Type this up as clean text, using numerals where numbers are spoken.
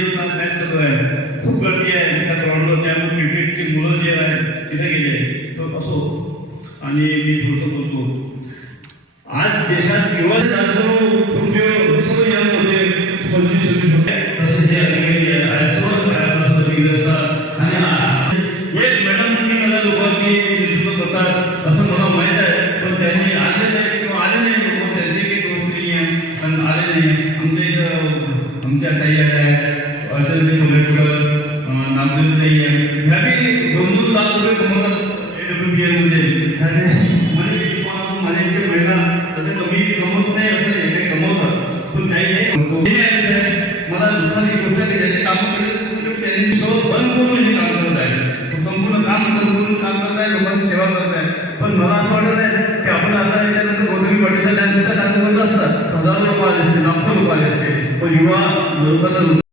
Match चालू आहे, खूप गर्दी आहे त्या ग्राउंडवर. त्यामुळे क्रिकेटची मुलं जे आहेत तिथे गेले तो असो. आणि मी थोडंसं बोलतो, आज देशात युवा असं मला माहित आहे, पण त्यांनी आले नाही किंवा आले नाही लोक, त्यांचे काही दोष नाही आहे पण आले नाही. आमच्या इथं आमच्या ताई आहेत, अर्चनजी मुलेटकर, नामदेव ताई आहे, ह्या बी 2-2 लाख रुपये कमवतात AWPL मध्ये. माझ्या इथे महिना तसं कमी कमवत नाही, असं नाही काही कमवतात पण काही नाही. मला दुसरी गोष्ट आहे, ज्याचे कामं केले त्यांनी सगळं बंद करून हे काम करत आहे, संपूर्ण काम बंद करून काम करत आहे, लोकांची सेवा करत आहे. पण मला असं वाटत आहे की आपण आता याच्यानंतर गौतमी पाटील त्यांचा कार्यक्रम असतात, हजारो लोक आले असते, लाखो लोक आले असते, पण युवा लोकांना